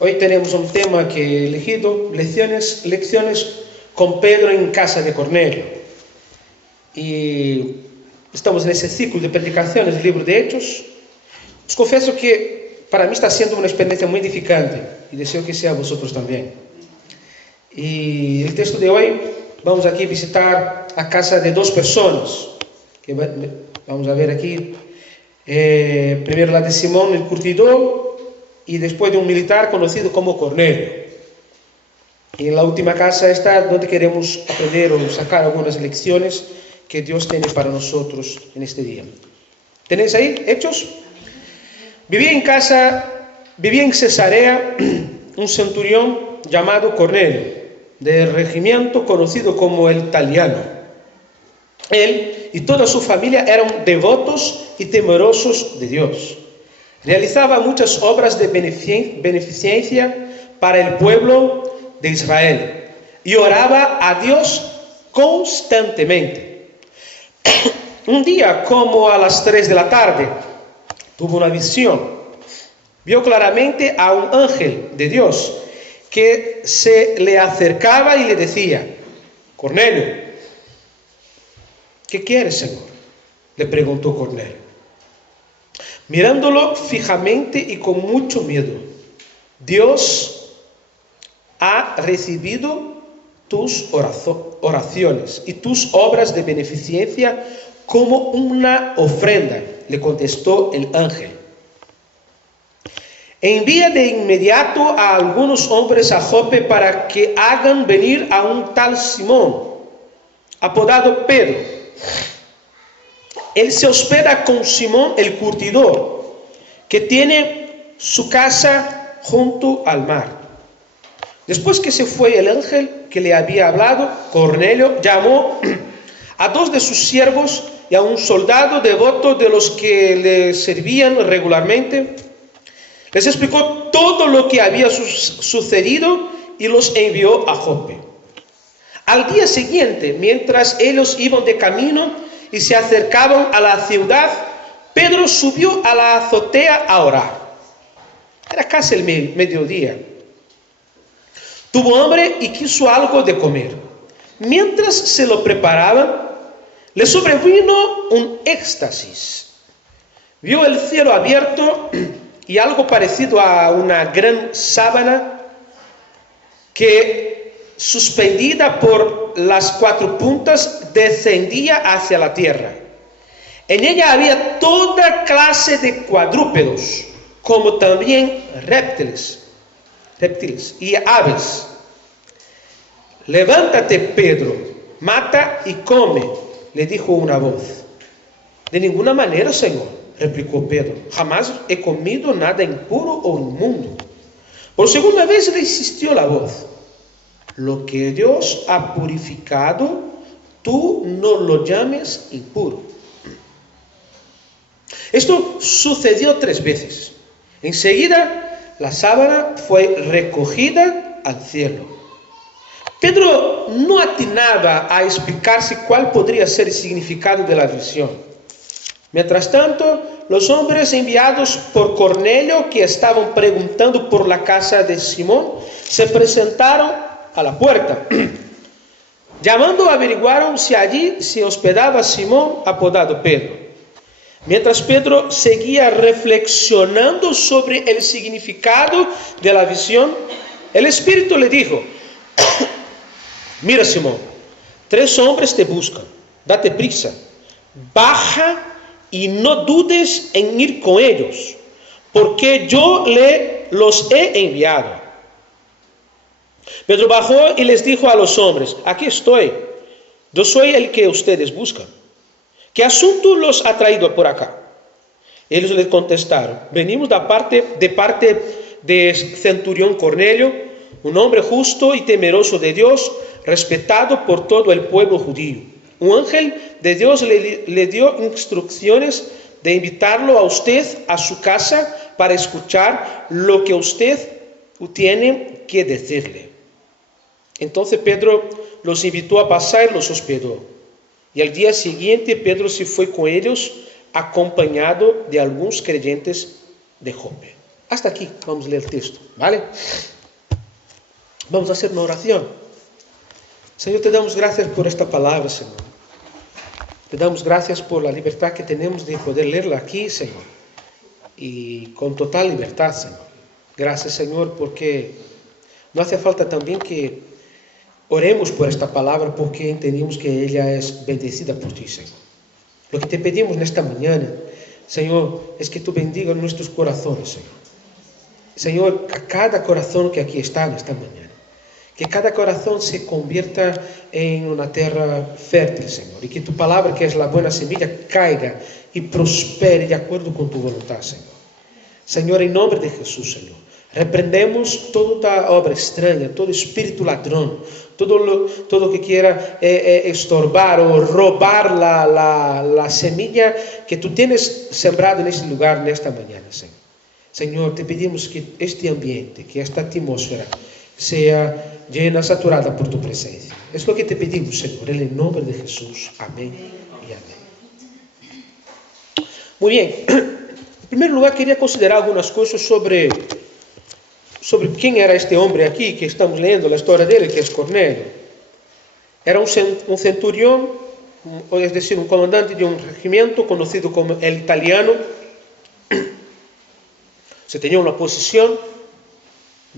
Hoy tenemos un tema que he elegido, lecciones con Pedro en casa de Cornelio. Y estamos en ese ciclo de predicaciones del libro de Hechos. Os confieso que para mí está siendo una experiencia muy edificante y deseo que sea a vosotros también. Y el texto de hoy, vamos aquí a visitar a casa de dos personas, que vamos a ver aquí. Primero la de Simón el curtidor, y después de un militar conocido como Cornelio. Y en la última casa está donde queremos aprender o sacar algunas lecciones que Dios tiene para nosotros en este día. ¿Tenéis ahí Hechos? Vivía en Cesarea un centurión llamado Cornelio, del regimiento conocido como el Italiano. Él y toda su familia eran devotos y temerosos de Dios. Realizaba muchas obras de beneficencia para el pueblo de Israel y oraba a Dios constantemente. Un día, como a las 3 de la tarde, tuvo una visión. Vio claramente a un ángel de Dios que se le acercaba y le decía: Cornelio. ¿Qué quieres, Señor?, le preguntó Cornelio, mirándolo fijamente y con mucho miedo. Dios ha recibido tus oraciones y tus obras de beneficencia como una ofrenda, le contestó el ángel. Envía de inmediato a algunos hombres a Jope para que hagan venir a un tal Simón, apodado Pedro. Él se hospeda con Simón el curtidor, que tiene su casa junto al mar. Después que se fue el ángel que le había hablado, Cornelio llamó a 2 de sus siervos y a un soldado devoto de los que le servían regularmente. Les explicó todo lo que había sucedido y los envió a Jope. Al día siguiente, mientras ellos iban de camino y se acercaban a la ciudad, Pedro subió a la azotea a orar. Era casi el mediodía. Tuvo hambre y quiso algo de comer. Mientras se lo preparaban, le sobrevino un éxtasis. Vio el cielo abierto y algo parecido a una gran sábana que, suspendida por las 4 puntas, descendía hacia la tierra. En ella había toda clase de cuadrúpedos, como también reptiles y aves. Levántate, Pedro, mata y come, le dijo una voz. De ninguna manera, Señor, replicó Pedro, jamás he comido nada impuro o inmundo. Por segunda vez le insistió la voz. Lo que Dios ha purificado, tú no lo llames impuro. Esto sucedió 3 veces. Enseguida, la sábana fue recogida al cielo. Pedro no atinaba a explicarse cuál podría ser el significado de la visión. Mientras tanto, los hombres enviados por Cornelio, que estaban preguntando por la casa de Simón, se presentaron a la puerta. Llamando, averiguaron si allí se hospedaba Simón, apodado Pedro. Mientras Pedro seguía reflexionando sobre el significado de la visión, el Espíritu le dijo: Mira, Simón, 3 hombres te buscan. Date prisa, baja y no dudes en ir con ellos, porque yo los he enviado. Pedro bajó y les dijo a los hombres: Aquí estoy, yo soy el que ustedes buscan. ¿Qué asunto los ha traído por acá? Ellos le contestaron: venimos de parte de centurión Cornelio, un hombre justo y temeroso de Dios, respetado por todo el pueblo judío. Un ángel de Dios le dio instrucciones de invitarlo a usted a su casa para escuchar lo que usted tiene que decirle. Entonces Pedro los invitó a pasar y los hospedó. Y al día siguiente Pedro se fue con ellos, acompañado de algunos creyentes de Jope. Hasta aquí vamos a leer el texto, ¿vale? Vamos a hacer una oración. Señor, te damos gracias por esta palabra, Señor. Te damos gracias por la libertad que tenemos de poder leerla aquí, Señor. Y con total libertad, Señor. Gracias, Señor, porque no hace falta también que oremos por esta palabra, porque entendemos que ella es bendecida por ti, Señor. Lo que te pedimos en esta mañana, Señor, es que tú bendigas nuestros corazones, Señor. Señor, a cada corazón que aquí está en esta mañana, que cada corazón se convierta en una tierra fértil, Señor, y que tu palabra, que es la buena semilla, caiga y prospere de acuerdo con tu voluntad, Señor. Señor, en nombre de Jesús, Señor, reprendemos toda obra extraña, todo espíritu ladrón, todo lo que quiera estorbar o robar la semilla que tú tienes sembrado en este lugar, en esta mañana, Señor. Señor, te pedimos que este ambiente, que esta atmósfera sea llena, saturada por tu presencia. Es lo que te pedimos, Señor, en el nombre de Jesús. Amén y amén. Muy bien. En primer lugar, quería considerar algunas cosas sobre quién era este hombre aquí, que estamos leyendo la historia de él, que es Cornelio. Era un centurión, es decir, un comandante de un regimiento conocido como el italiano. Se tenía una posición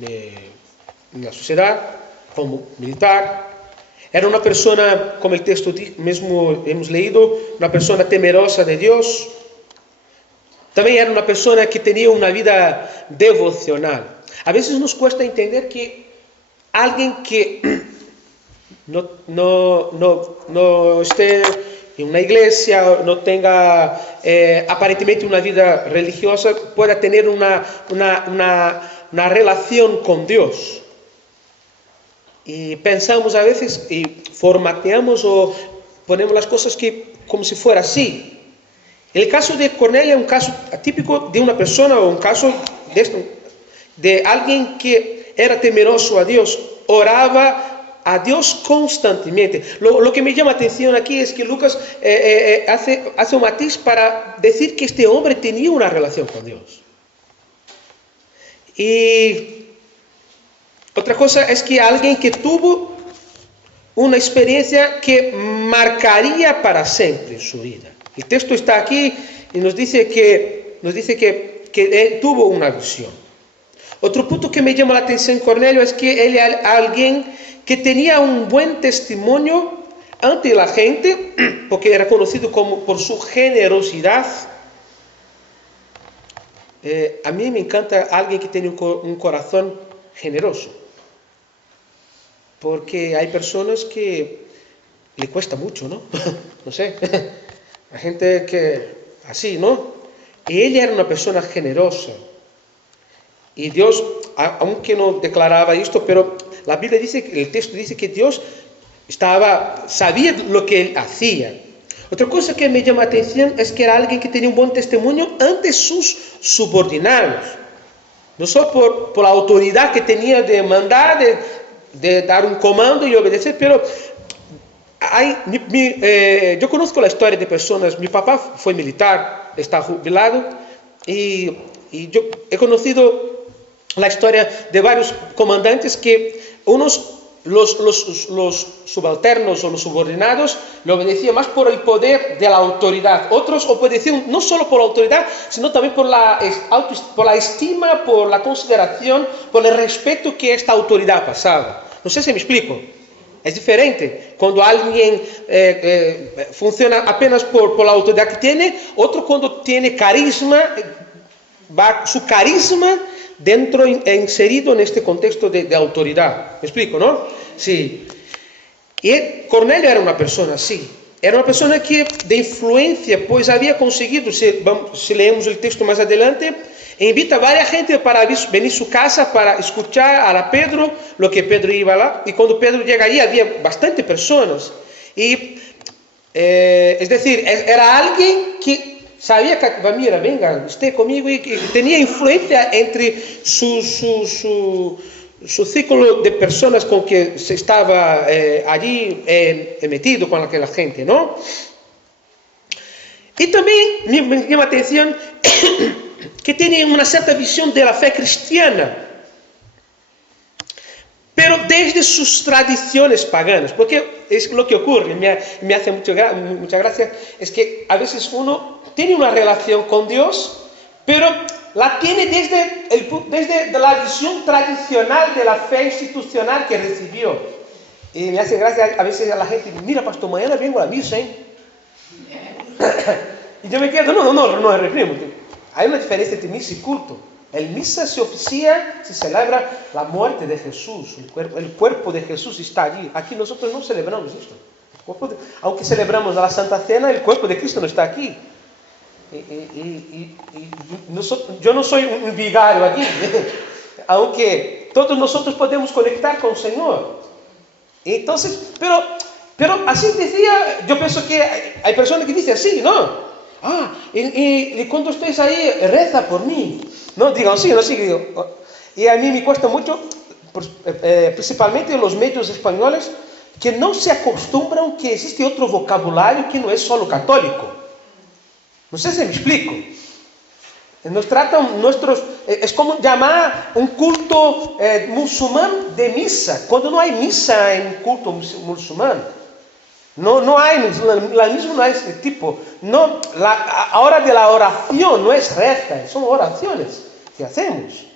en la sociedad como militar. Era una persona, como el texto mismo hemos leído, una persona temerosa de Dios. También era una persona que tenía una vida devocional. A veces nos cuesta entender que alguien que no esté en una iglesia, no tenga aparentemente una vida religiosa, pueda tener una relación con Dios. Y pensamos a veces y formateamos o ponemos las cosas como si fuera así. El caso de Cornelio es un caso atípico de una persona o un caso de alguien que era temeroso a Dios, oraba a Dios constantemente. Lo que me llama la atención aquí es que Lucas hace un matiz para decir que este hombre tenía una relación con Dios. Y otra cosa es que alguien que tuvo una experiencia que marcaría para siempre su vida. El texto está aquí y nos dice que él tuvo una visión. Otro punto que me llama la atención en Cornelio es que él era alguien que tenía un buen testimonio ante la gente, porque era conocido por su generosidad. A mí me encanta alguien que tiene un corazón generoso, porque hay personas que le cuesta mucho, ¿no? No sé, hay gente que así, ¿no? Y ella era una persona generosa. Y Dios, aunque no declaraba esto, pero la Biblia dice, el texto dice que Dios sabía lo que él hacía. Otra cosa que me llama la atención es que era alguien que tenía un buen testimonio ante sus subordinados. No solo por la autoridad que tenía de mandar, de dar un comando y obedecer, pero yo conozco la historia de personas. Mi papá fue militar, está jubilado, y yo he conocido la historia de varios comandantes que los subalternos o los subordinados le obedecían más por el poder de la autoridad. Otros obedecían no solo por la autoridad, sino también por la estima, por la consideración, por el respeto que esta autoridad pasaba. No sé si me explico. Es diferente cuando alguien funciona apenas por la autoridad que tiene, otro cuando tiene carisma, su carisma dentro inserido en este contexto de autoridad. ¿Me explico, no? Sí. Y Cornelio era una persona así. Era una persona de influencia, pues había conseguido, si leemos el texto más adelante, invita a varias gente para venir a su casa para escuchar a Pedro, lo que Pedro iba lá. Y cuando Pedro llega allí había bastante personas. Y, es decir, era alguien que sabía que, mira, venga, esté conmigo, y tenía influencia entre su círculo de personas con que se estaba allí metido con aquella gente, ¿no? Y también me llama la atención que tienen una cierta visión de la fe cristiana, pero desde sus tradiciones paganas, porque es lo que ocurre, me hace mucha gracia, es que a veces uno tiene una relación con Dios, pero la tiene desde la visión tradicional de la fe institucional que recibió. Y me hace gracia a veces a la gente, mira pastor, mañana vengo a la misa, ¿eh? Y yo me quedo, no reprimo. Hay una diferencia entre misa y culto. En misa se oficia, se celebra la muerte de Jesús, el cuerpo de Jesús está allí. Aquí nosotros no celebramos esto. Aunque celebramos la Santa Cena, el cuerpo de Cristo no está aquí. Yo no soy un vigario aquí, aunque todos nosotros podemos conectar con el Señor. Entonces, pero así decía, yo pienso que hay personas que dicen así, ¿no? Y cuando estés ahí, reza por mí. No, digan sí, no, sí, digo. Y a mí me cuesta mucho, principalmente en los medios españoles, que no se acostumbran que existe otro vocabulario que no es solo católico. No sé si me explico. Nos tratan es como llamar un culto musulmán de misa, cuando no hay misa en culto musulmán. No hay, la misma no es tipo. No, a hora de la oración no es reza, son oraciones que hacemos.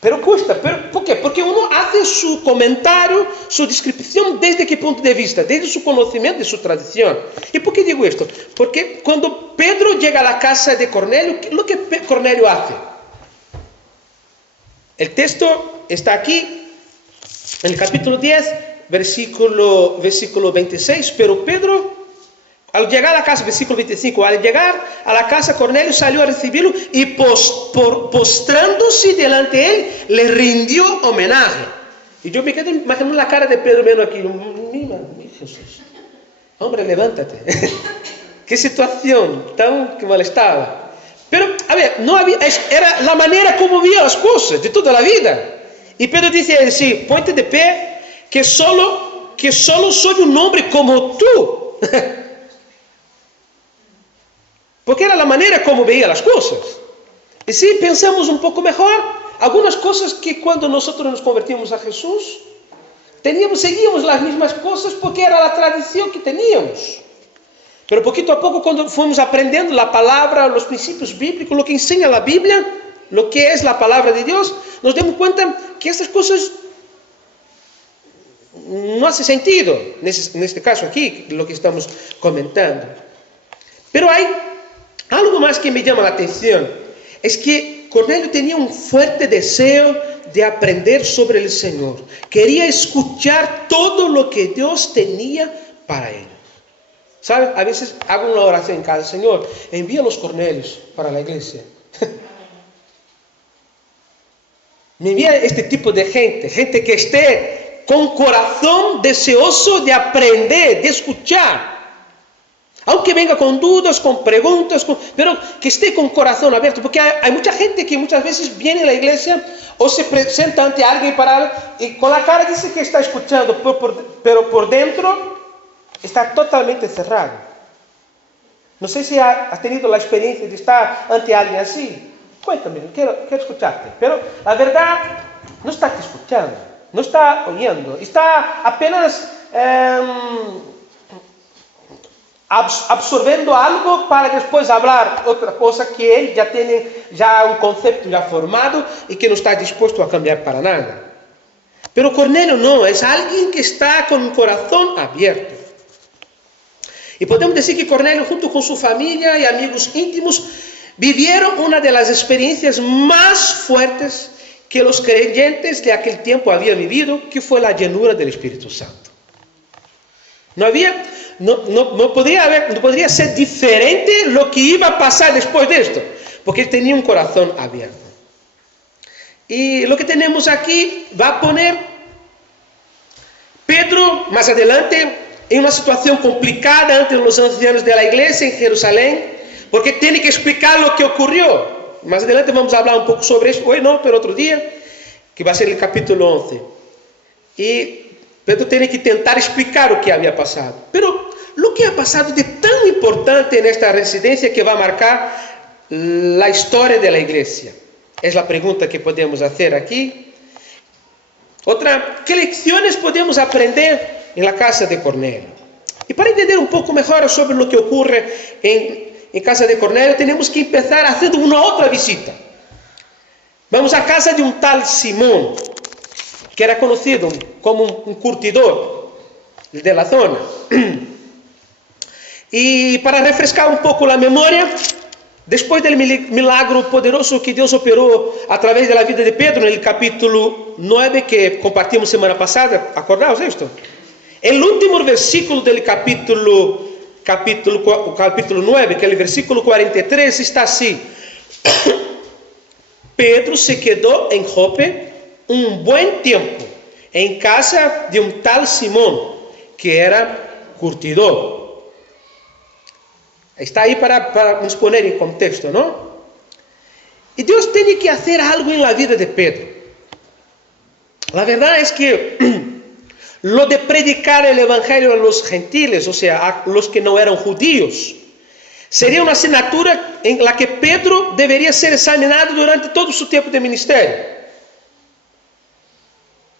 Pero cuesta, ¿por qué? Porque uno hace su comentario, su descripción desde qué punto de vista, desde su conocimiento de su tradición. ¿Y por qué digo esto? Porque cuando Pedro llega a la casa de Cornelio, ¿qué es lo que Cornelio hace? El texto está aquí, en el capítulo 10, versículo 26, pero Pedro, al llegar a la casa, versículo 25, al llegar a la casa, Cornelio salió a recibirlo y postrándose delante de él, le rindió homenaje. Y yo me quedo imaginando la cara de Pedro viendo aquí, mira, Jesús, hombre, levántate. Qué situación tan que molestaba. Pero, a ver, era la manera como veía las cosas de toda la vida. Y Pedro dice, sí, ponte de pie, que solo soy un hombre como tú. Porque era la manera como veía las cosas. Y si pensamos un poco mejor, algunas cosas que cuando nosotros nos convertimos a Jesús, seguíamos las mismas cosas porque era la tradición que teníamos. Pero poquito a poco, cuando fuimos aprendiendo la palabra, los principios bíblicos, lo que enseña la Biblia, lo que es la palabra de Dios, nos damos cuenta que estas cosas no hacen sentido, en este caso aquí, lo que estamos comentando. Pero hay algo más que me llama la atención, es que Cornelio tenía un fuerte deseo de aprender sobre el Señor. Quería escuchar todo lo que Dios tenía para él. ¿Saben? A veces hago una oración en casa, Señor, envía los Cornelios para la iglesia. Me envía este tipo de gente que esté con corazón deseoso de aprender, de escuchar. Aunque venga con dudas, con preguntas, pero que esté con corazón abierto. Porque hay mucha gente que muchas veces viene a la iglesia o se presenta ante alguien y con la cara dice que está escuchando, pero por dentro está totalmente cerrado. No sé si has tenido la experiencia de estar ante alguien así. Cuéntame, quiero escucharte. Pero la verdad, no está escuchando, no está oyendo, está apenas absorbiendo algo para después hablar otra cosa que él ya tiene un concepto ya formado y que no está dispuesto a cambiar para nada. Pero Cornelio no, es alguien que está con un corazón abierto. Y podemos decir que Cornelio, junto con su familia y amigos íntimos, vivieron una de las experiencias más fuertes que los creyentes de aquel tiempo habían vivido, que fue la llenura del Espíritu Santo. No podría ser diferente lo que iba a pasar después de esto, porque él tenía un corazón abierto. Y lo que tenemos aquí va a poner Pedro más adelante en una situación complicada ante los ancianos de la iglesia en Jerusalén, porque tiene que explicar lo que ocurrió. Más adelante vamos a hablar un poco sobre eso, hoy no, pero otro día, que va a ser el capítulo 11. Y Pedro tiene que intentar explicar lo que había pasado. Pero lo que ha pasado de tan importante en esta residencia que va a marcar la historia de la iglesia? Es la pregunta que podemos hacer aquí. Otra, ¿qué lecciones podemos aprender en la casa de Cornelio? Y para entender un poco mejor sobre lo que ocurre en casa de Cornelio, tenemos que empezar haciendo una otra visita. Vamos a casa de un tal Simón, que era conocido como un curtidor de la zona. Y para refrescar un poco la memoria, después del milagro poderoso que Dios operó a través de la vida de Pedro en el capítulo 9 que compartimos semana pasada, ¿acordaos de esto? El último versículo del capítulo 9, que es el versículo 43, está así. Pedro se quedó en Jope un buen tiempo, en casa de un tal Simón, que era curtidor. Está ahí para nos poner en contexto, ¿no? Y Dios tiene que hacer algo en la vida de Pedro. La verdad es que lo de predicar el evangelio a los gentiles, o sea, a los que no eran judíos, sería una asignatura en la que Pedro debería ser examinado durante todo su tiempo de ministerio.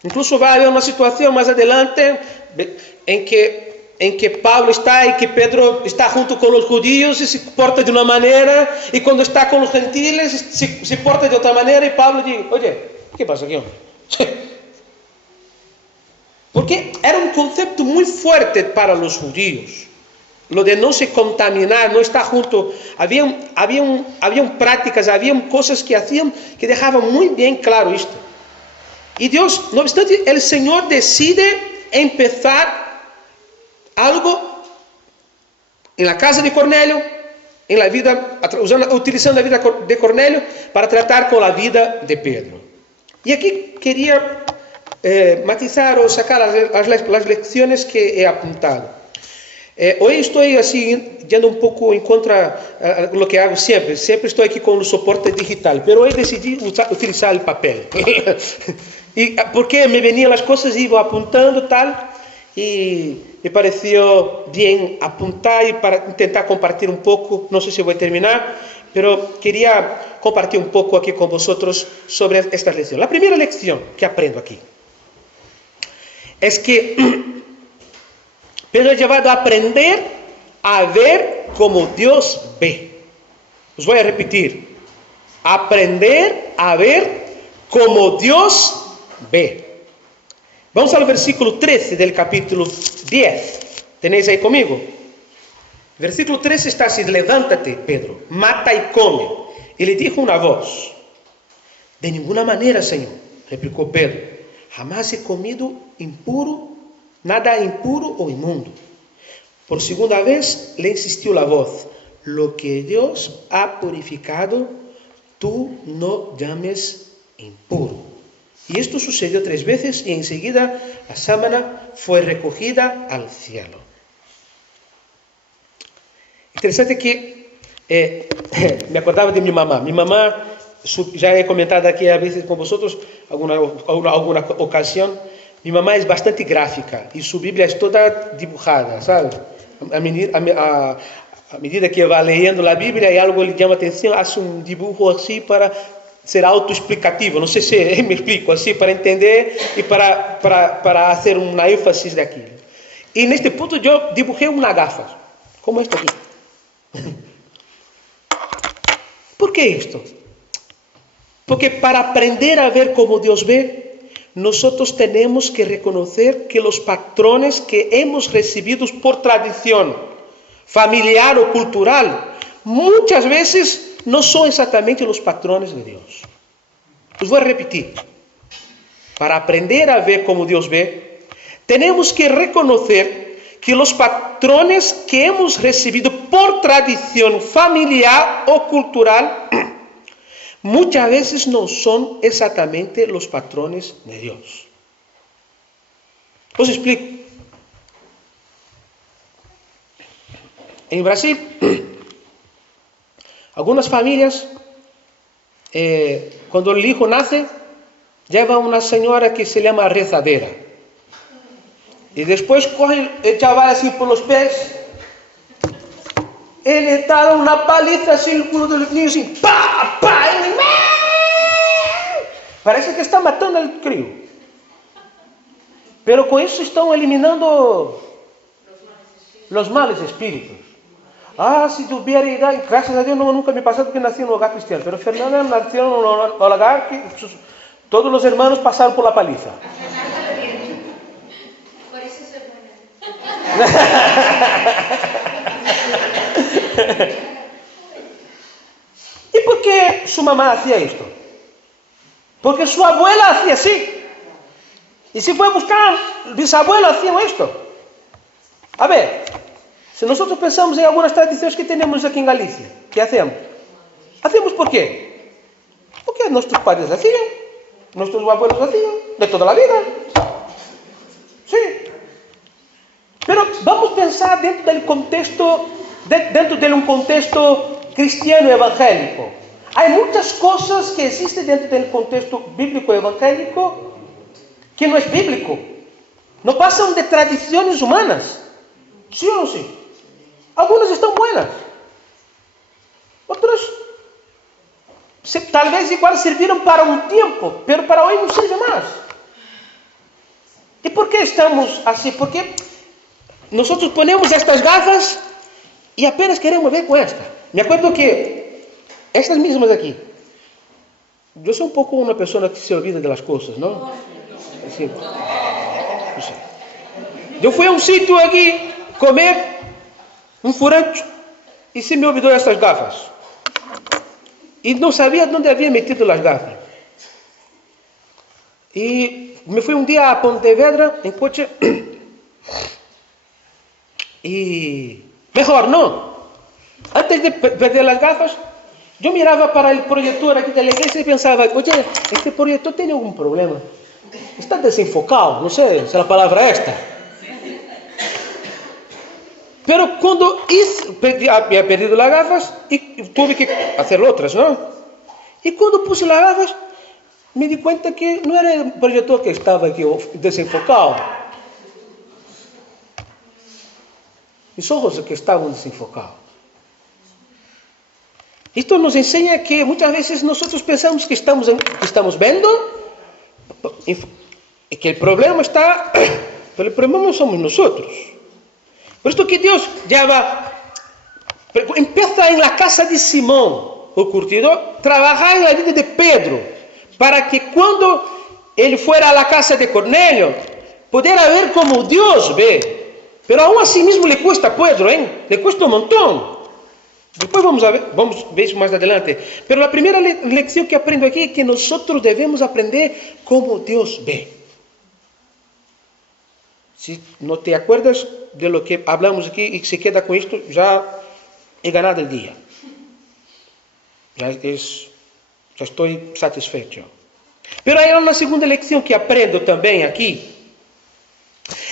Incluso va a haber una situación más adelante en que Pablo está y que Pedro está junto con los judíos y se porta de una manera, y cuando está con los gentiles se porta de otra manera, y Pablo dice: oye, ¿qué pasa aquí, hombre? Porque era un concepto muy fuerte para los judíos, lo de no se contaminar, no estar junto. Habían prácticas, habían cosas que hacían que dejaban muy bien claro esto. Y Dios, no obstante, el Señor decide empezar algo en la casa de Cornelio, en la vida, utilizando la vida de Cornelio para tratar con la vida de Pedro. Y aquí quería matizar o sacar las lecciones que he apuntado. Hoy estoy así yendo un poco en contra de lo que hago siempre. Siempre estoy aquí con el soporte digital, pero hoy decidí utilizar el papel. Y porque me venían las cosas, iba apuntando tal, y me pareció bien apuntar y para intentar compartir un poco. No sé si voy a terminar, pero quería compartir un poco aquí con vosotros sobre esta lección. La primera lección que aprendo aquí es que Pedro es llevado a aprender a ver como Dios ve. Os voy a repetir: aprender a ver como Dios ve. Vamos al versículo 13 del capítulo 10. ¿Tenéis ahí conmigo? Versículo 13 está así: levántate, Pedro, mata y come. Y le dijo una voz: de ninguna manera, Señor, replicó Pedro, jamás he comido impuro, nada impuro o inmundo. Por segunda vez le insistió la voz: lo que Dios ha purificado, tú no llames impuro. Y esto sucedió 3 veces, y enseguida la sábana fue recogida al cielo. Interesante que me acordaba de mi mamá. Mi mamá, ya he comentado aquí a veces con vosotros, alguna ocasión. Mi mamá es bastante gráfica y su Biblia es toda dibujada, ¿sabes? A medida que va leyendo la Biblia y algo le llama atención, hace un dibujo así para ser autoexplicativo. No sé si me explico, así para entender y para hacer una énfasis de aquí. Y en este punto yo dibujé unas gafas, como esto aquí. ¿Por qué esto? Porque para aprender a ver como Dios ve, nosotros tenemos que reconocer que los patrones que hemos recibido por tradición familiar o cultural muchas veces no son exactamente los patrones de Dios. Os voy a repetir. Para aprender a ver como Dios ve, tenemos que reconocer que los patrones que hemos recibido por tradición familiar o cultural muchas veces no son exactamente los patrones de Dios. Os explico. En Brasil, algunas familias, cuando el hijo nace, llevan una señora que se llama rezadera. Y después cogen el chaval así por los pies ele dá uma paliza assim no dos niños, assim, pá, pá, ele, parece que está matando o crio. Pero com isso estão eliminando os males espíritos. Ah, se tuviera idade, graças a Deus nunca me passou porque nasci em um lugar cristiano, pero Fernanda nasceu em um lugar que todos os irmãos passaram por la paliza. Por isso sou buena. E por que sua mamá hacía isto? Porque sua abuela hacía assim. E se foi buscar, bisabuela hacían isto. A ver, se nós pensamos em algumas tradições que temos aqui em Galícia, que hacemos? Hacemos por quê? Porque nossos pais hacían, nossos abuelos hacían, de toda a vida. Sim. Pero vamos pensar dentro de um contexto cristiano evangélico. Há muitas coisas que existem dentro do contexto bíblico evangélico que não é bíblico. Não passam de tradições humanas. Sim ou não sim? Algumas estão buenas. Outras talvez igual serviram para um tempo, mas para hoje não serve mais. E por que estamos assim? Porque nós ponemos estas gafas e apenas queremos ver com esta. Me acuerdo que estas mesmas aqui, eu sou um pouco uma pessoa que se olvida das coisas, não? Assim, não sei. Eu fui a um sítio aqui comer um furancho e se me olvidou estas gafas. E não sabia onde havia metido as gafas. E me fui um dia a Pontevedra em coche e melhor não. Antes de perder as gafas, eu mirava para o projetor aqui da igreja e pensava, oye, este projetor tem algum problema? Está desenfocado, não sei se a palavra é esta. Pero quando havia perdido as gafas e tive que fazer outras, não? E quando pus as gafas, me di conta que não era o projetor que estava aqui desenfocado. Os olhos que estavam desenfocados. Isto nos ensina que muitas vezes nós pensamos que estamos vendo e que o problema está, pero o problema somos nós. Por isso que Deus já va, empieza en la casa de Simão, o curtidor, trabalhar en la vida de Pedro, para que quando ele fuera a la casa de Cornélio, pudiera ver como Deus ve. Pero aún así mismo le cuesta a Pedro, le cuesta un montón. Depois vamos ver isso mais adelante. Pero a primeira lecção que aprendo aqui é que nós devemos aprender como Deus vê. Se não te acuerdas de lo que hablamos aqui e se queda com isto, já é ganado o dia. Já estou satisfeito. Pero aí uma segunda lecção que aprendo também aqui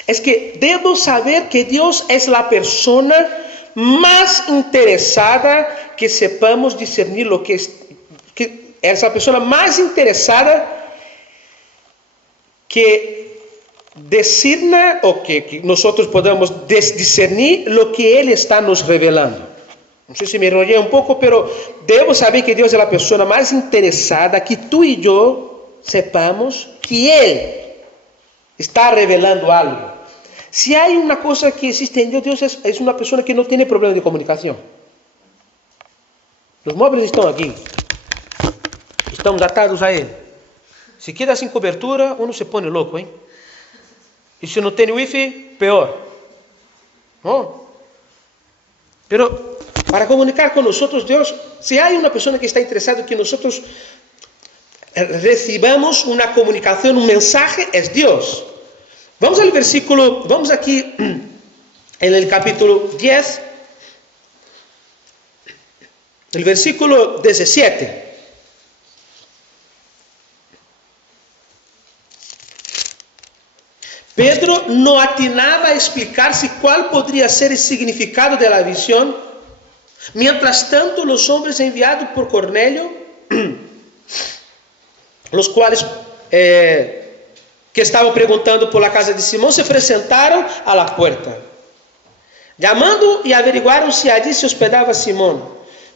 é que devo saber que Deus é a persona mais interessada que sepamos discernir lo que é a pessoa mais interessada que discerna ou que nós podamos discernir lo que Ele está nos revelando. Não sei se me enrolei um pouco, pero devo saber que Deus é a pessoa mais interessada que tu e eu sepamos que Ele está revelando algo. Se há uma coisa que existe em Deus, Deus é uma pessoa que não tem problema de comunicação. Os móveis estão aqui. Estamos atados a Ele. Se queda sem cobertura, uno se põe louco, hein? E se não tem wifi, pior. Não? Pero para comunicar com nós, Deus, se há uma pessoa que está interessada que nós recibamos uma comunicação, um mensagem, é Deus. Vamos ao versículo, vamos aqui no capítulo 10, no versículo 17. Pedro não atinava a explicar-se qual poderia ser o significado da visão. Mientras tanto, os homens enviados por Cornélio, os quais que estavam perguntando por la casa de Simão, se apresentaram a la puerta. Llamando y averiguaron si allí se hospedaba Simón.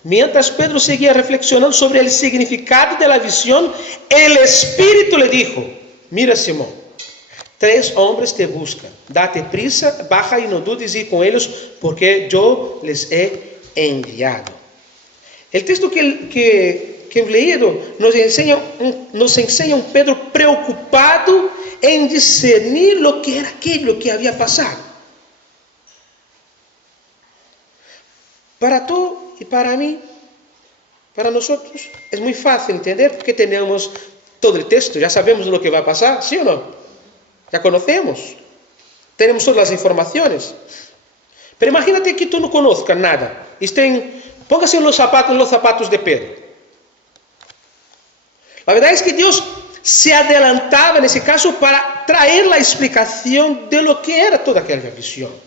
Mientras Pedro seguía reflexionando sobre el significado de la visión, el Espíritu le dijo: mira, Simón, 3 hombres te buscan. Date prisa, baja y no dudes ir con ellos, porque yo les he enviado. El texto que he leído nos enseña un Pedro preocupado en discernir lo que era aquello que había pasado. Para tú y para mí, para nosotros, es muy fácil entender porque tenemos todo el texto, ya sabemos lo que va a pasar, ¿sí o no? Ya conocemos, tenemos todas las informaciones. Pero imagínate que tú no conozcas nada, póngase en los zapatos de Pedro. La verdad es que Dios se adelantaba en ese caso para traer la explicación de lo que era toda aquella visión.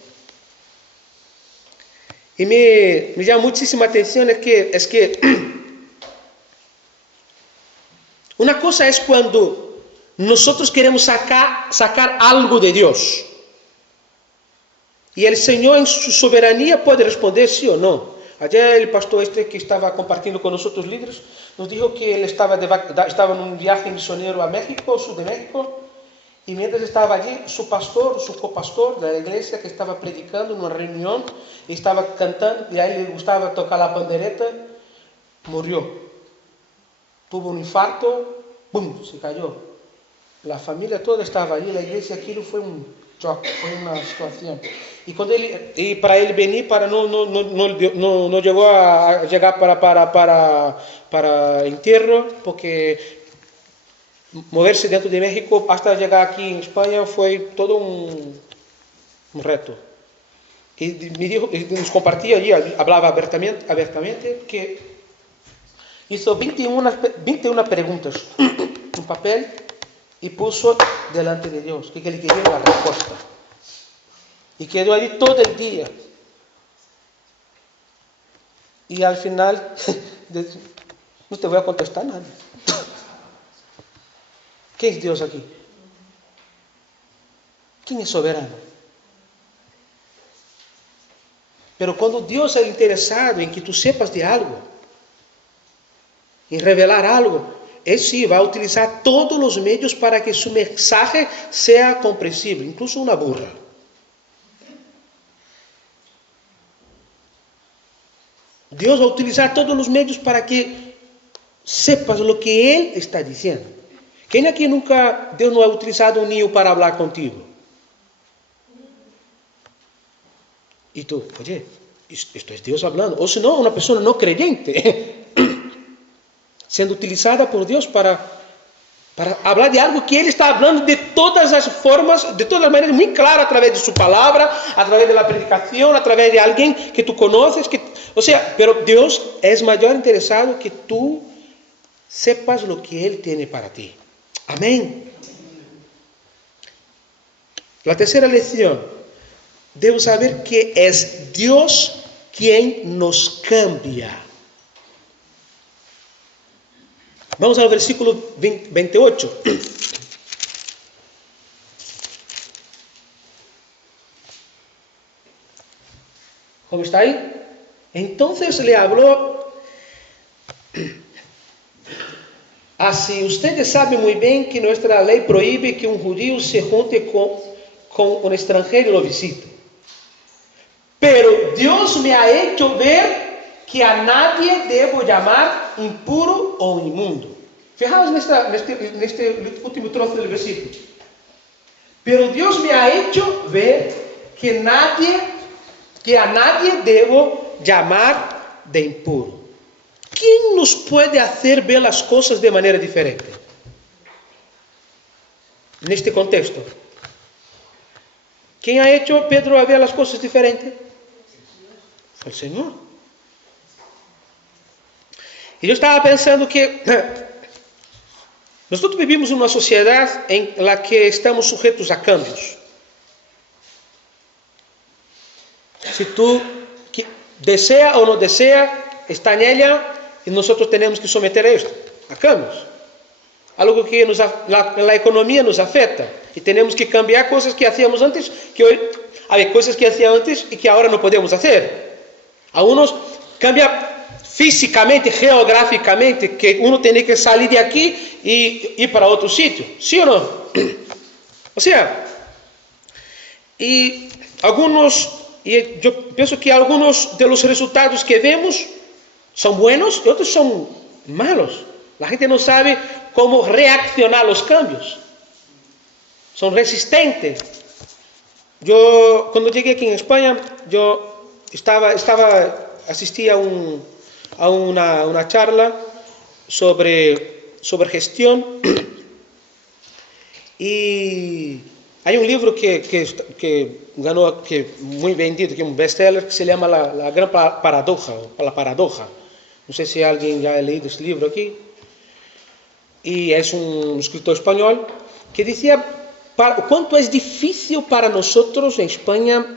Y me llama muchísima atención es que una cosa es cuando nosotros queremos sacar algo de Dios. Y el Señor en su soberanía puede responder sí o no. Ayer el pastor que estaba compartiendo con nosotros líderes nos dijo que él estaba en un viaje misionero a México, sur de México, y mientras estaba allí, su copastor de la iglesia que estaba predicando en una reunión, estaba cantando, y a él le gustaba tocar la pandereta, murió. Tuvo un infarto, ¡bum!, se cayó. La familia toda estaba allí, la iglesia, aquello fue un choque, fue una situación. Y para él venir, no llegó a llegar para entierro, porque moverse dentro de México hasta llegar aquí en España fue todo un reto. Y me dijo, y nos compartía allí, hablaba abiertamente que hizo 21 preguntas, un papel, y puso delante de Dios, que le quería la respuesta. Y quedó allí todo el día. Y al final, no te voy a contestar nada. ¿Qué es Dios aquí? ¿Quién es soberano? Pero cuando Dios es interesado en que tú sepas de algo, en revelar algo, Él sí va a utilizar todos los medios para que su mensaje sea comprensible, incluso una burra. Dios va a utilizar todos los medios para que sepas lo que Él está diciendo. ¿Quién aquí nunca Dios no ha utilizado un niño para hablar contigo? Y tú, oye, esto es Dios hablando. O si no, una persona no creyente siendo utilizada por Dios para hablar de algo que Él está hablando de todas las formas, de todas las maneras muy claras, a través de su palabra, a través de la predicación, a través de alguien que tú conoces. Pero Dios es mayor interesado que tú sepas lo que Él tiene para ti. Amén. La tercera lección, debo saber que es Dios quien nos cambia. Vamos al versículo 28. ¿Cómo está ahí? Entonces le habló: así ustedes saben muy bien que nuestra ley prohíbe que un judío se junte con un extranjero y lo visite. Pero Dios me ha hecho ver que a nadie debo llamar impuro o inmundo. Fijaos en este último trozo del versículo. Pero Dios me ha hecho ver que a nadie debo llamar de impuro. ¿Quién nos puede hacer ver las cosas de manera diferente? En este contexto, ¿quién ha hecho a Pedro ver las cosas diferentes? Fue el Señor. Y yo estaba pensando que nosotros vivimos en una sociedad en la que estamos sujetos a cambios. Si tú desea o no desea, está en ella y nosotros tenemos que someter a esto, a cambios. Algo que la economía nos afecta y tenemos que cambiar cosas que hacíamos antes, que hoy hay cosas que hacía antes y que ahora no podemos hacer. Algunos cambia físicamente, geográficamente, que uno tiene que salir de aquí y ir para otro sitio. ¿Sí o no? O sea, y yo pienso que algunos de los resultados que vemos son buenos y otros son malos. La gente no sabe cómo reaccionar a los cambios. Son resistentes. Yo, cuando llegué aquí en España, yo asistí a una charla sobre gestión y hay un libro que ganó, que muy vendido, que es un bestseller, que se llama La Gran Paradoja, o La Paradoja. No sé si alguien ya ha leído este libro aquí. Y es un escritor español que decía cuánto es difícil para nosotros en España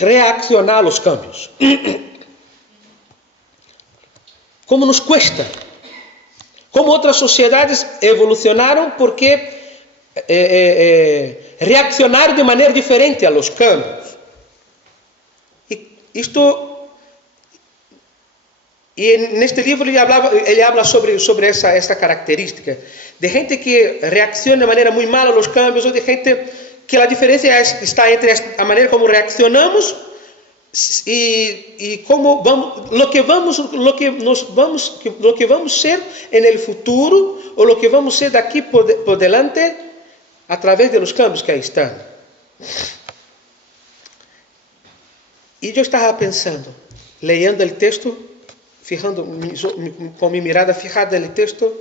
reaccionar a los cambios. Cómo nos cuesta. Cómo otras sociedades evolucionaron porque reaccionaron de manera diferente a los cambios. Y en este libro ele habla sobre essa característica de gente que reacciona de manera muy mala a los cambios, o de gente que la diferencia está entre la manera como reaccionamos y cómo lo que vamos a ser en el futuro, o lo que vamos a ser de aquí por delante a través de los cambios que ahí están. Y yo estaba pensando, leyendo el texto, con mi mirada fijada en el texto,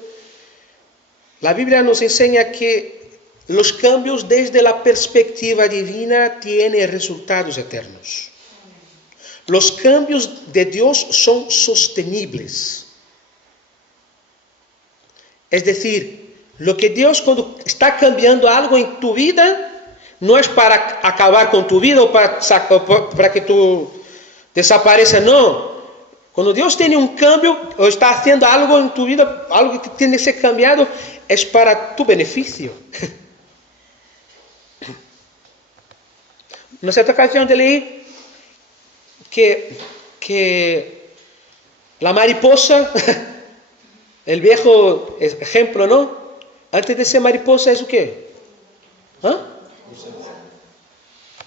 la Biblia nos enseña que los cambios desde la perspectiva divina tienen resultados eternos. Los cambios de Dios son sostenibles. Es decir, lo que Dios, cuando está cambiando algo en tu vida, no es para acabar con tu vida o para que tú desapareças, no. Cuando Dios tiene un cambio o está haciendo algo en tu vida, algo que tiene que ser cambiado, es para tu beneficio. Una cierta ocasión leí que la mariposa, el viejo ejemplo, ¿no? Antes de ser mariposa es o qué? ¿Ah?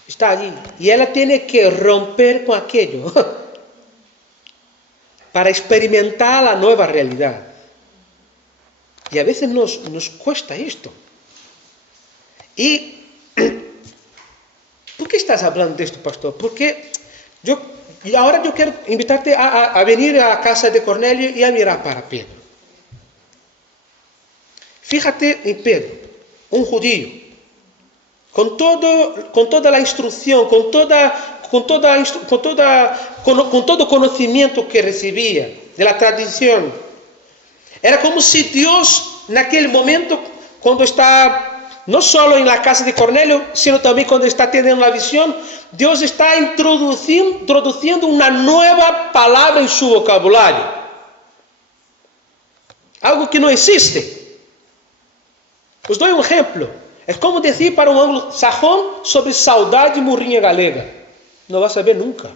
Está allí. Y ella tiene que romper con aquello para experimentar la nueva realidad. Y a veces nos cuesta esto. ¿Y por qué estás hablando de esto, pastor? Porque ahora yo quiero invitarte a venir a casa de Cornelio y a mirar para Pedro. Fíjate en Pedro, un judío, con toda la instrucción, con todo conocimiento que recibía de la tradición. Era como si Dios, en aquel momento, cuando está no solo en la casa de Cornelio, sino también cuando está teniendo la visión, Dios está introduciendo una nueva palabra en su vocabulario. Algo que no existe. Os doy un ejemplo. Es como decir para un anglosajón sobre saudade y morrinha galega. No vas a saber nunca.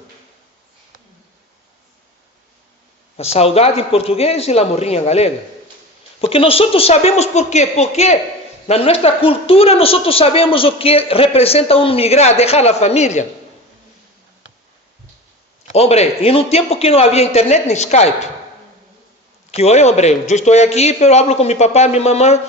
La saudade en portugués y la morrinha galega. Porque nosotros sabemos por qué. Porque en nuestra cultura nosotros sabemos lo que representa un migrar, dejar la familia. Hombre, en un tiempo que no había internet ni Skype. Que hoy, hombre, yo estoy aquí, pero hablo con mi papá y mi mamá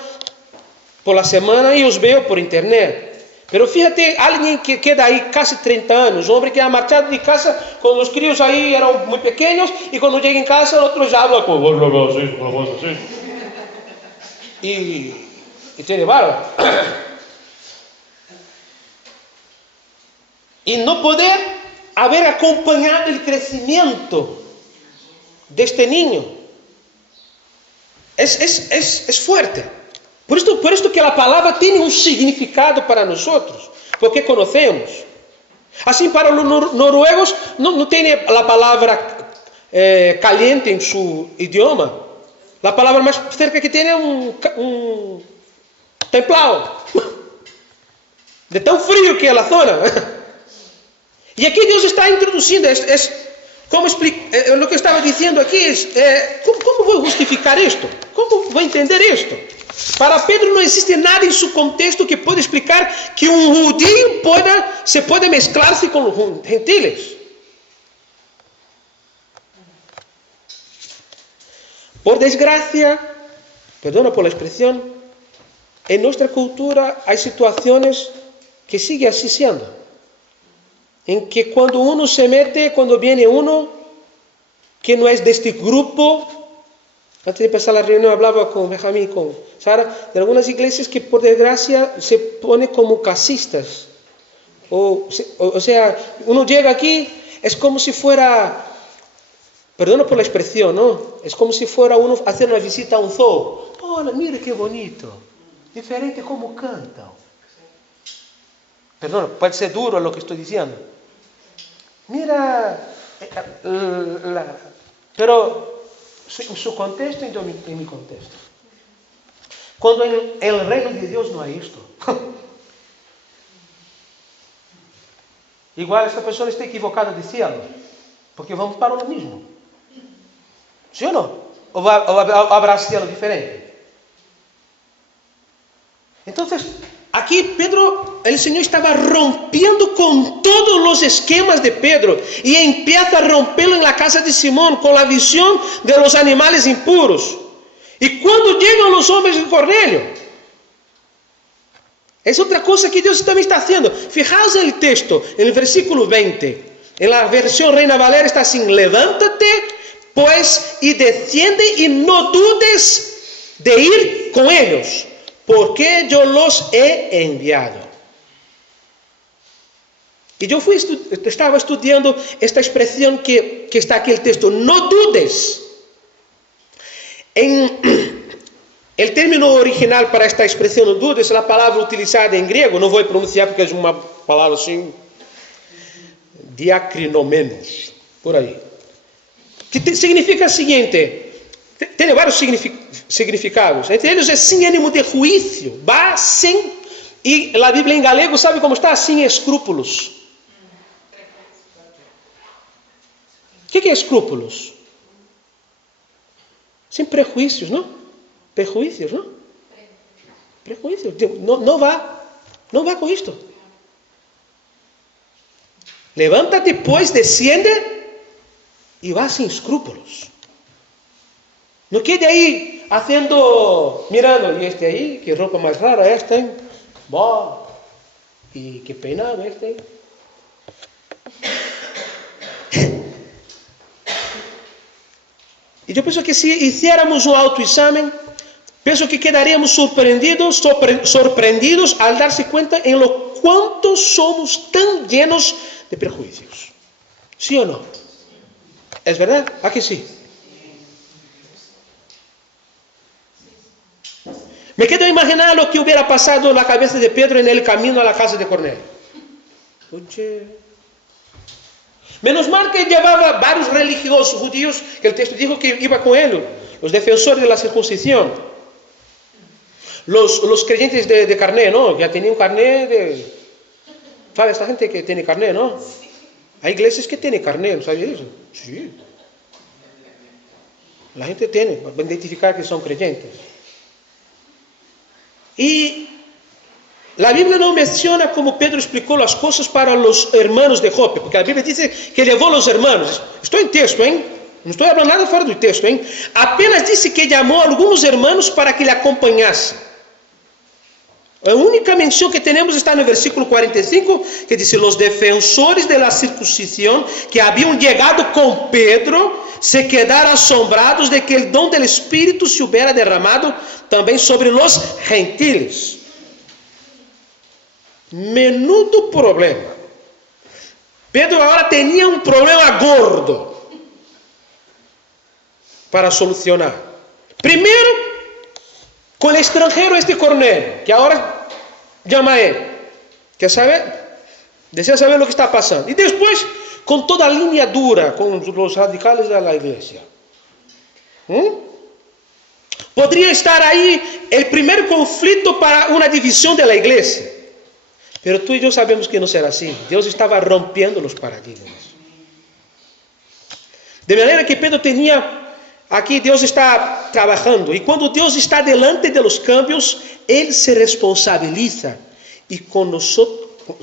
por la semana y os veo por internet. Pero fíjate, alguien que queda ahí casi 30 años, un hombre que ha marchado de casa cuando los críos ahí eran muy pequeños, y cuando llega en casa el otro ya habla con voz así. Y tiene barba. Y no poder haber acompañado el crecimiento de este niño es fuerte. Por esto que la palabra tiene un significado para nosotros, porque conocemos. Así para los noruegos no tiene la palabra caliente en su idioma. La palabra más cerca que tiene es un templado. De tan frío que es la zona. Y aquí Dios está introduciendo, lo que estaba diciendo aquí es, ¿cómo voy a justificar esto? ¿Cómo voy a entender esto? Para Pedro no existe nada en su contexto que pueda explicar que un judío se puede mezclarse con los gentiles. Por desgracia, perdona por la expresión, en nuestra cultura hay situaciones que sigue así siendo. En que cuando uno se mete, cuando viene uno que no es de este grupo, antes de empezar la reunión hablaba con Benjamín, con Sara, de algunas iglesias que por desgracia se pone como casistas. O sea, uno llega aquí, es como si fuera, perdona por la expresión, ¿no? Es como si fuera uno a hacer una visita a un zoo. Hola, mire qué bonito, diferente como cantan. Perdón, puede ser duro lo que estoy diciendo. Mira, pero en su contexto y en mi contexto. Cuando en el reino de Dios no hay esto. Igual esta persona está equivocada de cielo, porque vamos para lo mismo. ¿Sí o no? ¿O habrá cielo diferente? Entonces, aquí el Señor estaba rompiendo con todos los esquemas de Pedro y empieza a romperlo en la casa de Simón con la visión de los animales impuros. Y cuando llegan los hombres de Cornelio, es otra cosa que Dios también está haciendo. Fijaos en el texto, en el versículo 20, en la versión Reina Valera está así: levántate pues y desciende y no dudes de ir con ellos, porque yo los he enviado. Y yo estaba estudiando esta expresión que está aquí en el texto, no dudes. El término original para esta expresión no dudes es la palabra utilizada en griego, no voy a pronunciar porque es una palabra así, diacrinomenos, por ahí. Que significa el siguiente, tiene varios significados, entre ellos es sin ánimo de juicio, va sin, y la Biblia en galego, ¿sabe cómo está? Sin escrúpulos. ¿Qué es escrúpulos? Sin prejuicios, ¿no? Prejuicios, ¿no? Prejuicios. No va con esto. Levántate pues, desciende y va sin escrúpulos. No quede ahí mirando, y este ahí, qué ropa más rara esta, y qué peinado este. Y yo pienso que si hiciéramos un autoexamen, pienso que quedaríamos sorprendidos al darse cuenta en lo cuánto somos tan llenos de prejuicios. ¿Sí o no? ¿Es verdad? ¿A que sí? Me quedo a imaginar lo que hubiera pasado en la cabeza de Pedro en el camino a la casa de Cornelio. Oye, menos mal que llevaba varios religiosos judíos, que el texto dijo que iba con él, los defensores de la circuncisión, los creyentes de carné, ¿no? Ya tenían carné de... ¿Sabe esta gente que tiene carné, no? Hay iglesias que tienen carné, ¿no sabía eso? Sí. La gente tiene, para identificar que son creyentes. Y la Biblia no menciona cómo Pedro explicó las cosas para los hermanos de Jope, porque la Biblia dice que llevó a los hermanos. Estoy en texto, ¿eh? No estoy hablando nada fuera del texto, ¿eh? Apenas dice que llamó a algunos hermanos para que le acompañasen. La única mención que tenemos está en el versículo 45, que dice: los defensores de la circuncisión que habían llegado con Pedro se quedaron asombrados de que el don del Espíritu se hubiera derramado también sobre los gentiles. Menudo problema. Pedro ahora tenía un problema gordo para solucionar. Primero, con el extranjero Cornelio, que ahora llama a él, que desea saber lo que está pasando. Y después, con toda línea dura, con los radicales de la iglesia. Podría estar ahí el primer conflicto para una división de la iglesia. Pero tú y yo sabemos que no será así. Dios estaba rompiendo los paradigmas. De manera que Pedro tenía, aquí Dios está trabajando. Y cuando Dios está delante de los cambios, Él se responsabiliza. Y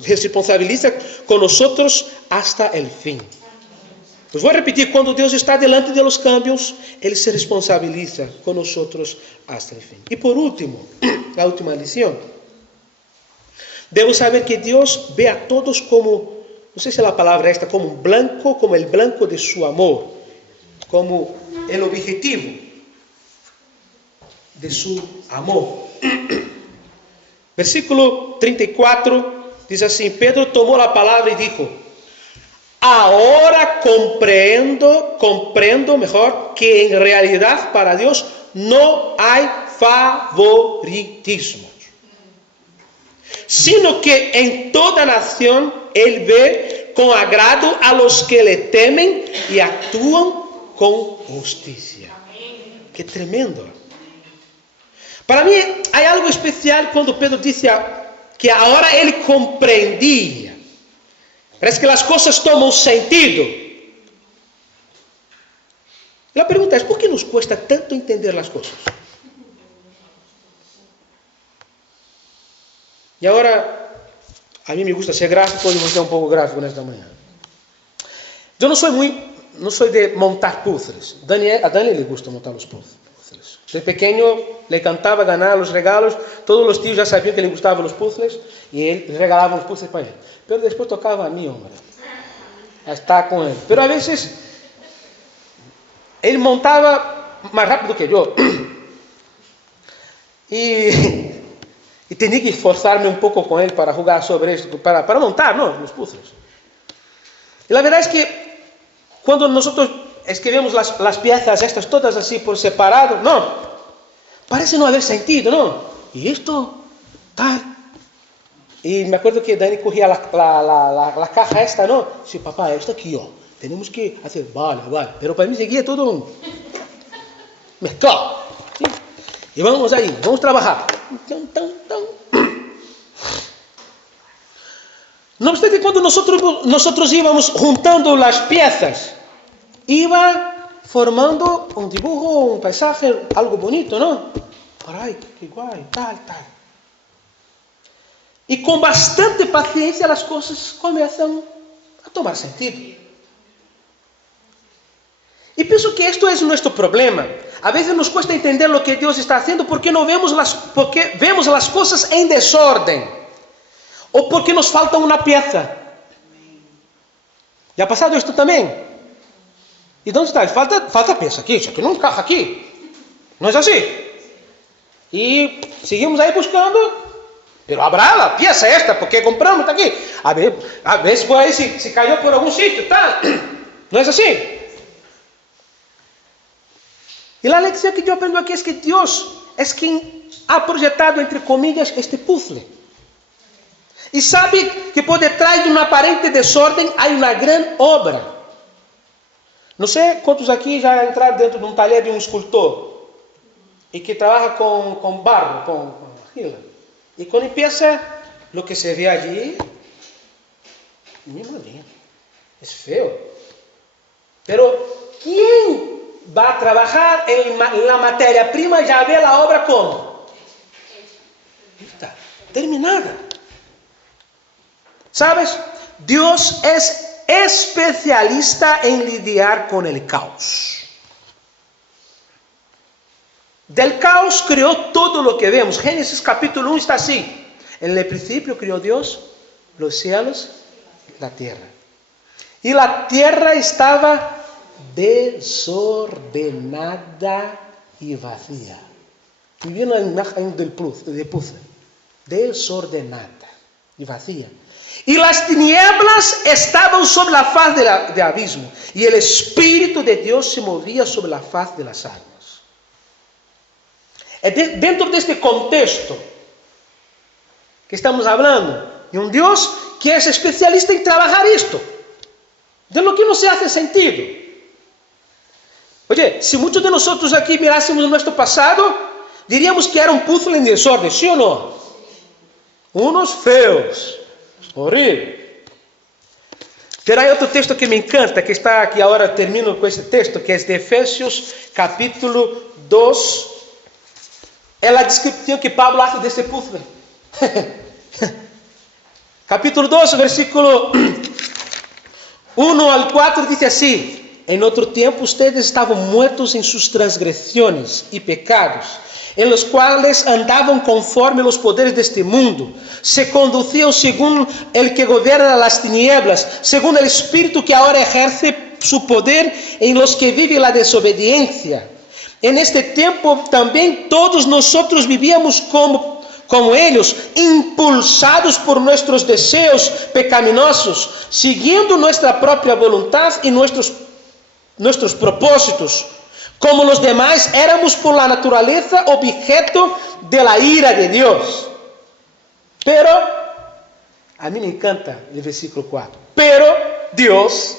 se responsabiliza con nosotros hasta el fin. Pues voy a repetir, cuando Dios está delante de los cambios, Él se responsabiliza con nosotros hasta el fin. Y por último, la última lección. Debo saber que Dios ve a todos como, no sé si la palabra esta, como un blanco, como el blanco de su amor, como el objetivo de su amor. Versículo 34 dice así: Pedro tomó la palabra y dijo: ahora comprendo mejor que en realidad para Dios no hay favoritismo, sino que en toda nación Él ve con agrado a los que le temen y actúan con justicia. ¡Qué tremendo! Para mí hay algo especial cuando Pedro dice que ahora Él comprendía. Parece que las cosas toman sentido. La pregunta es, ¿por qué nos cuesta tanto entender las cosas? Y ahora, a mí me gusta ser gráfico y voy a ser un poco gráfico en esta mañana. Yo no soy de montar puzzles. A Dani le gusta montar los puzzles. De pequeño le encantaba ganar los regalos. Todos los tíos ya sabían que le gustaban los puzzles y él regalaba los puzzles para él. Pero después tocaba a mí, hombre, a estar con él. Pero a veces él montaba más rápido que yo. Y tenía que esforzarme un poco con él para jugar sobre esto, para montar, ¿no?, los puzzles. Y la verdad es que cuando nosotros escribimos las piezas estas todas así por separado, no, parece no haber sentido, ¿no? Y esto, tal. Y me acuerdo que Dani cogía la caja esta, ¿no? Dice: papá, esto aquí, tenemos que hacer, vale. Pero para mí seguía todo mezclado. ¿Sí? Y vamos ahí, vamos a trabajar. No obstante, cuando nosotros íbamos juntando las piezas, iba formando un dibujo, un paisaje, algo bonito, ¿no? Por ahí, qué guay, tal. Y con bastante paciencia las cosas comienzan a tomar sentido. Y pienso que esto es nuestro problema. A veces nos cuesta entender lo que Dios está haciendo porque vemos las cosas en desorden. O porque nos falta una pieza. ¿Ya ha pasado esto también? ¿Y dónde está? Falta pieza aquí, que no encaja aquí. ¿No es así? Y seguimos ahí buscando. Pero habrá la pieza esta, porque compramos aquí. A ver por ahí si cayó por algún sitio, tal. ¿No es así? Y la lección que yo aprendo aquí es que Dios es quien ha proyectado, entre comillas, este puzzle. Y sabe que por detrás de un aparente desorden hay una gran obra. No sé cuántos aquí ya entraron dentro de un taller de un escultor y que trabaja con barro, con argila. Y cuando empieza, lo que se ve allí, mi madre, es feo. Pero ¿quién va a trabajar en la materia prima? Ya ve la obra como está terminada. ¿Sabes? Dios es especialista en lidiar con el caos. Del caos creó todo lo que vemos. Génesis capítulo 1 está así. En el principio creó Dios los cielos y la tierra. Y la tierra estaba desordenada y vacía. Y viene la imagen del puzzle. Desordenada y vacía. Y las tinieblas estaban sobre la faz del abismo. Y el Espíritu de Dios se movía sobre la faz de las aguas. Dentro de este contexto que estamos hablando, de un Dios que es especialista en trabajar esto, de lo que no se hace sentido. Oye, si muchos de nosotros aquí mirásemos nuestro pasado, diríamos que era un puzzle en desorden, ¿sí o no? Unos feos, Horrible. Pero hay otro texto que me encanta, que está aquí ahora, termino con ese texto, que es de Efesios capítulo 2. É a descrição que Pablo hace desse puzzle. Capítulo 2, versículo 1 al 4 dice así: En otro tiempo ustedes estaban muertos en sus transgresiones y pecados, en los cuales andaban conforme los poderes de este mundo, se conducían según el que gobierna las tinieblas, según el espíritu que ahora ejerce su poder en los que vive la desobediencia. En este tiempo también todos nosotros vivíamos como ellos, impulsados por nuestros deseos pecaminosos, siguiendo nuestra propia voluntad y nuestros propósitos. Como los demás, éramos por la naturaleza objeto de la ira de Dios. Pero, a mí me encanta el versículo 4. Pero Dios,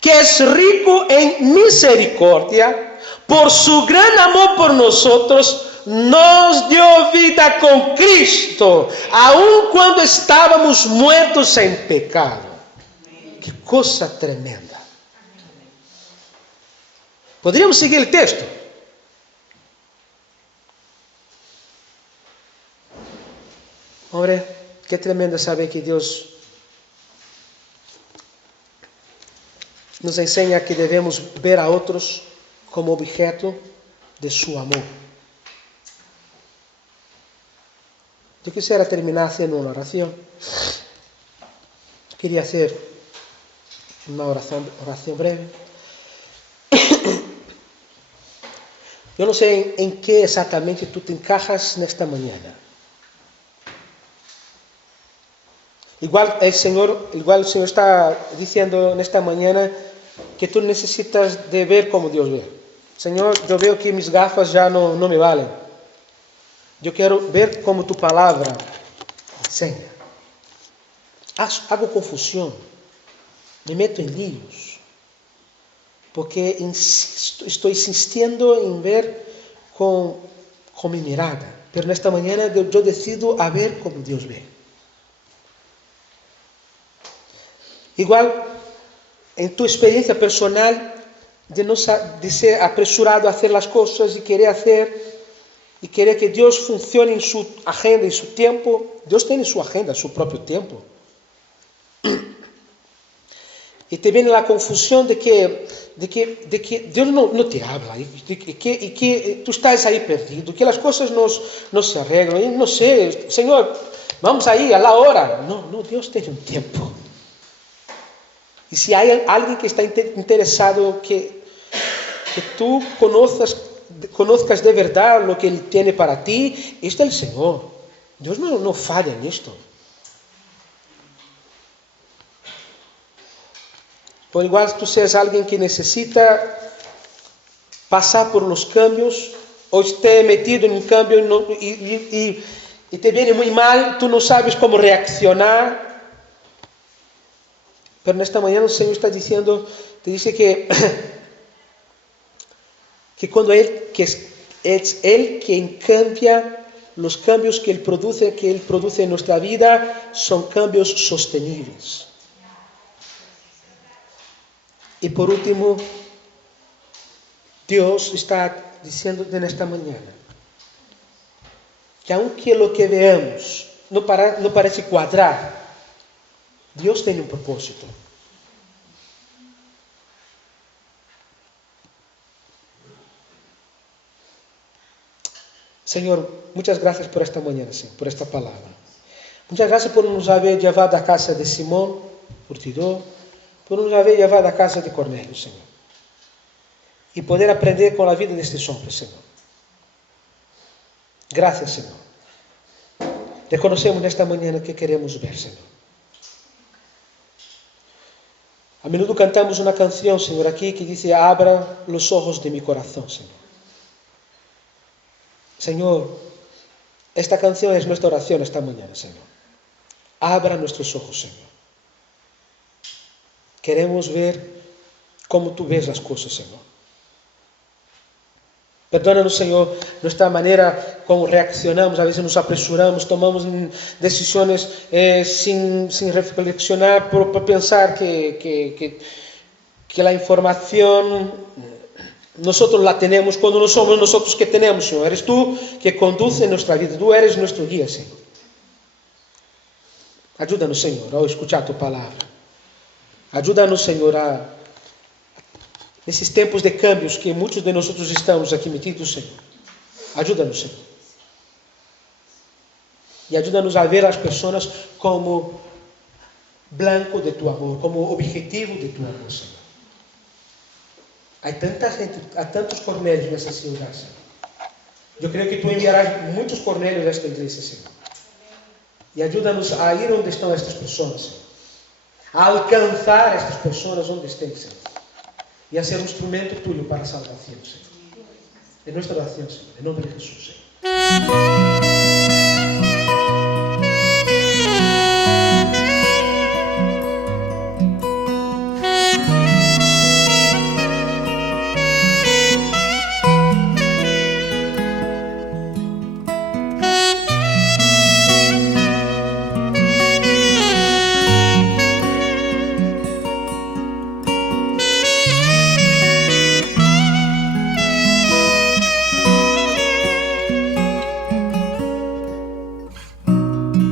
que es rico en misericordia, por su gran amor por nosotros, nos dio vida con Cristo, aun cuando estábamos muertos en pecado. ¡Qué cosa tremenda! Podríamos seguir el texto. Hombre, qué tremendo saber que Dios nos enseña que debemos ver a otros como objeto de su amor. Yo quisiera terminar haciendo una oración. Quería hacer una oración breve. Yo no sé en qué exactamente tú te encajas en esta mañana. Igual el Señor está diciendo en esta mañana que tú necesitas de ver como Dios ve. Señor, yo veo que mis gafas ya no me valen. Yo quiero ver como tu palabra enseña. Hago confusión. Me meto en líos. Porque estoy insistiendo en ver con mi mirada. Pero en esta mañana yo decido a ver como Dios ve. Igual, en tu experiencia personal, de ser apresurado a hacer las cosas y querer que Dios funcione en su agenda y su tiempo. Dios tiene su agenda, su propio tiempo. Y te viene la confusión de que Dios no te habla y que tú estás ahí perdido, que las cosas no se arreglan. Y no sé, Señor, vamos ahí a la hora. No, Dios tiene un tiempo. Y si hay alguien que está interesado que tú conozcas de verdad lo que Él tiene para ti, es el Señor. Dios no falla en esto. Por igual tú seas alguien que necesita pasar por los cambios, o esté metido en un cambio y te viene muy mal, tú no sabes cómo reaccionar. Pero en esta mañana el Señor está diciendo, te dice que cuando que es Él quien cambia, los cambios que Él produce en nuestra vida son cambios sostenibles. Y por último, Dios está diciendo en esta mañana que aunque lo que veamos no parece cuadrar, Dios tiene un propósito. Señor, muchas gracias por esta mañana, Señor, por esta palabra. Muchas gracias por nos haber llevado a casa de Simón, Curtidor, por nos haber llevado a casa de Cornelio, Señor. Y poder aprender con la vida de estos hombres, Señor. Gracias, Señor. Reconocemos en esta mañana que queremos ver, Señor. A menudo cantamos una canción, Señor, aquí que dice: abra los ojos de mi corazón, Señor. Señor, esta canción es nuestra oración esta mañana, Señor. Abra nuestros ojos, Señor. Queremos ver cómo tú ves las cosas, Señor. Perdona-nos, Senhor, nuestra maneira como reaccionamos, a vezes nos apressuramos, tomamos decisões sem reflexionar, por pensar que a informação nosotros la tenemos quando não somos nosotros que tenemos, Senhor. Eres Tu que conduce nuestra vida, Tu eres nuestro guía, Senhor. Ajuda-nos, Senhor, ao escuchar Tu palavra. Ajuda-nos, Senhor, nesses tempos de cambios que muitos de nós estamos aqui metidos, Senhor. Ajuda-nos, Senhor. E ajuda-nos a ver as pessoas como blanco de Tu amor, como objetivo de Tu amor, Senhor. Há tanta gente, há tantos Cornélios nessa cidade, Senhor. Eu creio que Tu enviarás muitos Cornélios a esta igreja, Senhor. E ajuda-nos a ir onde estão estas pessoas, Senhor. A alcançar estas pessoas onde estão, Senhor. E a ser um instrumento Tuyo para a salvação, Senhor. É nossa oração, Senhor. Em nome de Jesus, Senhor.